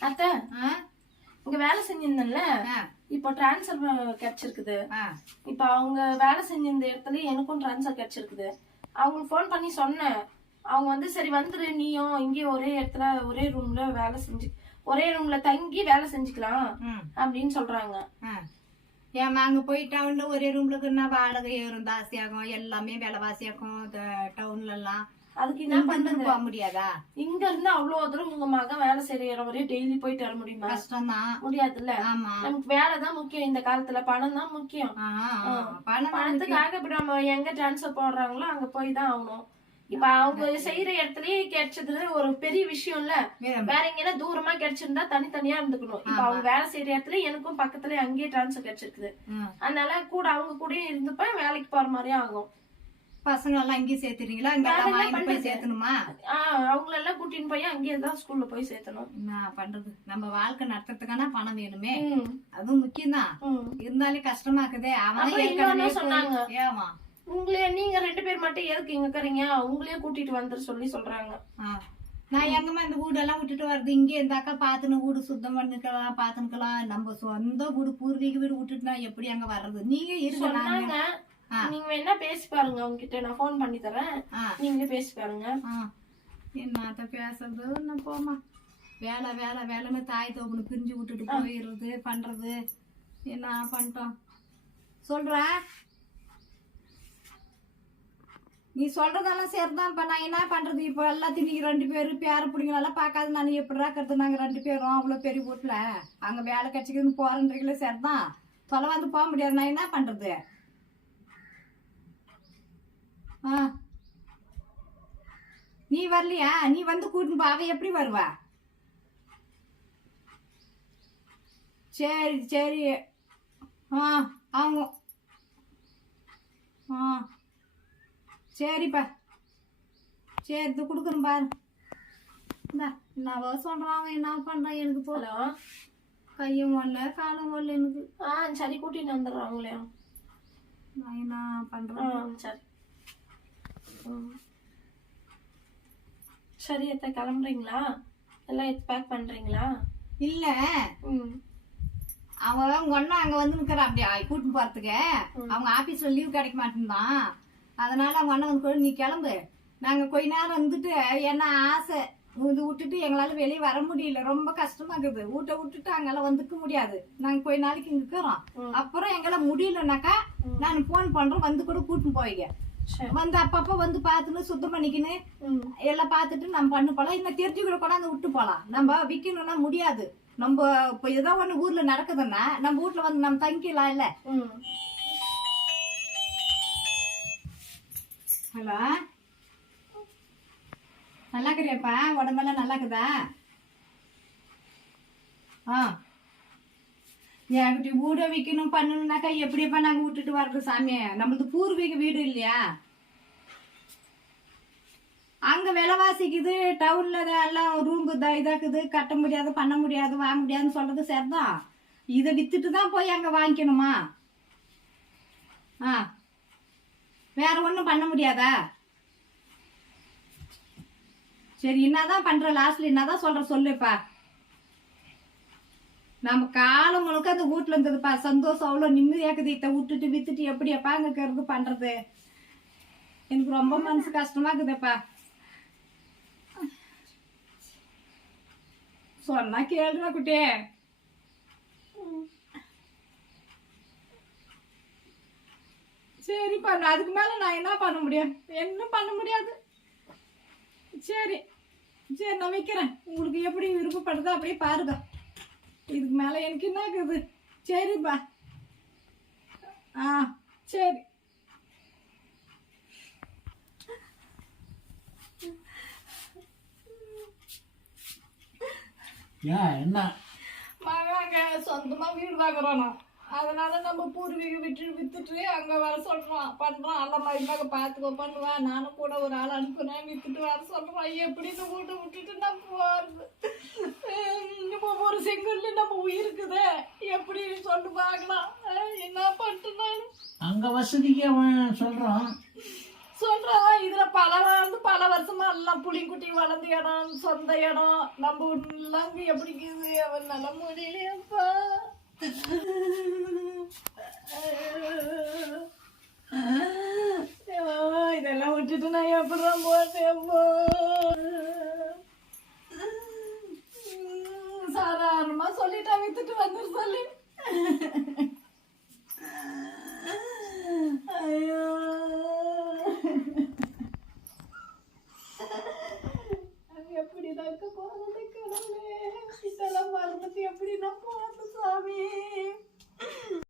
அத்தை ஆ? இங்க வேலை செஞ்சிருந்தேன்ல. இப்போ டிரான்ஸ்ஃபர் கிடைச்சிருக்குது. இப்போ அவங்க வேலை செஞ்சிருந்த இடத்துல எனக்கும் டிரான்ஸ்ஃபர் கிடைச்சிருக்குது. அவங்களுக்கு ஃபோன் பண்ணி சொன்னேன். அவங்க வந்து சரி வந்துரு நீயும் இங்கே ஒரே இடத்துல ஒரே ரூம்ல வேலை செஞ்சு ஒரே ரூம்ல தங்கி வேலை செஞ்சுக்கலாம். அப்படின்னு சொல்றாங்க. ஏம்மா அங்க போய் டவுன்ல ஒரே ரூம்ல இருக்குன்னா வாடகை ஜாஸ்தியாகும் எல்லாமே விலைவாசியாகும் டவுன்ல எல்லாம் அதுக்கு என்ன இருந்து போக முடியாதா? இங்க இருந்து அவ்வளவு தூரம் உங்க மகன் வேலை செய்யற வரையும் டெய்லி போயிட்டு வர முடியுமா? கஷ்டம்தான். முடியாதுல்ல? ஆமா. நமக்கு வேலை தான் முக்கியம். இந்த காலத்துல பணம் தான் முக்கியம். பணத்துக்காக இப்ப நம்ம எங்க டிரான்ஸ்ஃபர் போடுறாங்களோ அங்க போய் தான் ஆகணும். இப்ப அவங்க செய்யற இடத்துலயே கிடைச்சது ஒரு பெரிய விஷயம் இல்ல வேற- எங்கன்னா தூரமா கிடைச்சிருந்தா தனித்தனியா இருந்துக்கணும். இப்ப அவங்க வேலை செய்யற இடத்துல எனக்கும் பக்கத்துல அங்கேயே டிரான்ஸ்ஃபர் கிடைச்சிருக்குது. அதனால கூட அவங்க கூடயே இருந்துப்ப வேலைக்கு போற மாதிரியே ஆகும். பசங்க எல்லாம் இங்கேயே சேர்த்துறீங்களா? இங்க எல்லாம் வாங்கிட்டு போய்? சேர்த்தணுமா? அவங்கள எல்லாம் கூட்டின்னு போய் அங்கேயே தான் ஸ்கூல்ல போய் சேர்த்தணும். என்ன பண்றது? நம்ம வாழ்க்கை நடத்துறதுக்கான பணம் வேணுமே. அதுவும் முக்கியம்தான். ம். இருந்தாலே கஷ்டமா இருக்குதே அவன் சொன்னாங்க. ஏமா உங்களையே நீங்க ரெண்டு பேர் மட்டும் எதுக்கு இங்க இருக்கறீங்க? உங்களையே கூட்டிட்டு வந்துரு சொல்லி சொல்றாங்க. நான் எங்கம்மா இந்த வீடெல்லாம் விட்டுட்டு வருது. இங்கே இருந்தாக்கா பாத்துன்னு வீடு சுத்தம் பண்ணிக்கலாம் பாத்துக்கலாம் நம்ம சொந்த வீடு பூர்வீக வீடு விட்டுட்டு நான் எப்படி அங்க வர்றது? நீங்க இருங்க நாங்க வேணா பேசி பாருங்க அவங்க கிட்ட நான் ஃபோன் பண்ணி தரேன். நீங்களே பேசி பாருங்க. என்னத்த பேசுறது? நான் போமா வேலை வேலை வேலைன்னு தாய் தோப்புன்னு பிரிஞ்சு விட்டுட்டு போயிடுறது பண்றது. என்ன பண்ணிட்டோம்? சொல்ற. நீ சொல்றதெல்லாம் சரிதான் இப்ப நான் என்ன பண்றது? இப்போ எல்லாத்தையும் நீங்க ரெண்டு பேரும் பேர பிடிங்களெல்லாம் பார்க்காது நான் எப்படி இருக்கிறது? நாங்க ரெண்டு பேரும் அவ்வளவு பெரிய வீட்டுல. அங்க வேலை கிடைச்சிக்குதுன்னு போறன்றீங்களே சரிதான். தொலை வந்து போக முடியாது. நான் என்ன பண்றது ஆ நீ வரலையா? நீ வந்து கூட்டின்னு போ அவ எப்படி வருவா? சரி சரி. ஆ அவங்க. ஆ. சரிப்பா. சரி இது கொடுக்குறேன் பாரு. இந்தா என்னவோ சொல்கிறான் அவன் என்ன பண்ணுறான் எனக்கு போ ஹலோ? கையும் வரல காலம் வரல எனக்கு. ஆ சரி கூட்டிட்டு வந்துடுறோம் அவங்களையும். நான் என்ன பண்ணுறேன் சரி. ம். சரி அத்தை கிளம்புறீங்களா? எல்லாம் எடுத்து பேக் பண்றீங்களா? இல்லை. ம். அவன் உங்க அண்ணா அங்க வந்து நிக்கிறான் அப்படியே? கூட்டின்னு போறதுக்கு. அவங்க ஆபீஸ்ல லீவ் கிடைக்க மாட்டேன்தான். அதனால அவங்க அண்ணன் வந்து கூட நீ கிளம்பு. நாங்க கொஞ்ச நேரம் வந்துட்டு என்ன ஆசை. இது விட்டுட்டு எங்களால வெளியே வர முடியல. ரொம்ப கஷ்டமா இருக்குது. வீட்டை விட்டுட்டு அங்கெல்லாம் வந்துக்க முடியாது. நாங்க கொஞ்ச நாளைக்கு இங்க இருக்கிறோம் அப்புறம் எங்களால முடியலனாக்கா நான் போன் பண்றேன். வந்து கூட கூட்டின்னு போய்ங்க சரி வந்து அப்பப்போ வந்து பார்த்துன்னு சுத்தம் பண்ணிக்கின்னு எல்லாம் பார்த்துட்டு நம்ம பண்ணு போலாம். இன்னும் தெரிஞ்சுக்கிற கூட அந்த விட்டு போலாம். நம்ம விற்கணும்னா முடியாது. நம்ம இப்போ ஏதோ ஒன்று ஊர்ல நடக்குதுன்னா நம்ம வீட்ல வந்து நம்ம தங்கிக்கலாம் இல்ல. ஹலோ? நல்லா இருக்கிறியாப்பா உடம்பெல்லாம் நல்லா இருக்குதா ஆ. என்கிட்ட வீடை விற்கணும் பண்ணணும்னாக்கா எப்படியப்பா நாங்கள் விட்டுட்டு வர்றது சாமி? நம்மளது பூர்வீக வீடு இல்லையா? அங்க விலைவாசிக்குது டவுன்ல எல்லாம் ரூம் இதாக்குது கட்ட முடியாது பண்ண முடியாது வாங்க முடியாதுன்னு சொல்றது சரிதான். இதை வித்துட்டு தான் போய் அங்க வாங்கிக்கணுமா? ஆ. வேற ஒன்றும் பண்ண முடியாதா? சரி என்னதான் பண்ற லாஸ்ட்ல என்னதான் சொல்ற சொல்லுப்பா. நம்ம காலம் முழுக்க அந்த வீட்டுல இருந்ததுப்பா. சந்தோஷம் அவ்வளோ நிம்மதியாக்குது இதை விட்டுட்டு வித்துட்டு எப்படியாப்பா அங்க இருக்கிறது பண்றது? எனக்கு ரொம்ப மனசு கஷ்டமா இருக்குதுப்பா. சொன்னா கேளுடா குட்டே சரிப்பா நான் அதுக்கு மேல நான் என்ன பண்ண முடியும்? என்ன பண்ண முடியாது? சரி. சரி நான் வைக்கிறேன். உங்களுக்கு எப்படி விருப்பப்படுதோ அப்படியே பாருங்க. இதுக்கு மேல எனக்கு என்ன இருக்குது சரிப்பா ஆ சரி. ஏன் என்ன? மகாங்க சொந்தமா வீடு வாங்குறோம் அதனால நம்ம பூர்வீகம் விட்டு வித்துட்டு அங்க வர சொல்றோம் பண்றோம் அல்ல மருமக பாத்துக்கோ பண்ணுவேன். நானும் கூட ஒரு ஆள் அனுப்புனேன். வித்துட்டு வர சொல்றோம் எப்படின்னு வீட்டை விட்டுட்டு நம்ம போறது? ஒரு செங்கல்ல நம்ம உயிருக்குது. எப்படின்னு சொல்லு பாக்கலாம் என்ன பண்ணிட்டு அங்க வசதிக்கு அவன் சொல்றான். சொல்றோம் இதுல பல வந்து பல வருஷமா எல்லாம் புளிங்குட்டி வளர்ந்த இடம் சொந்த இடம். நம்ம எல்லாம் எப்படி நிலமுடியலையாப்பா விட்டுட்டு நான் எப்படிதான் போட்டேன் சாதாரணமா சொல்லிட்டா வித்துட்டு வந்துரு சொல்லி. ஐயோ.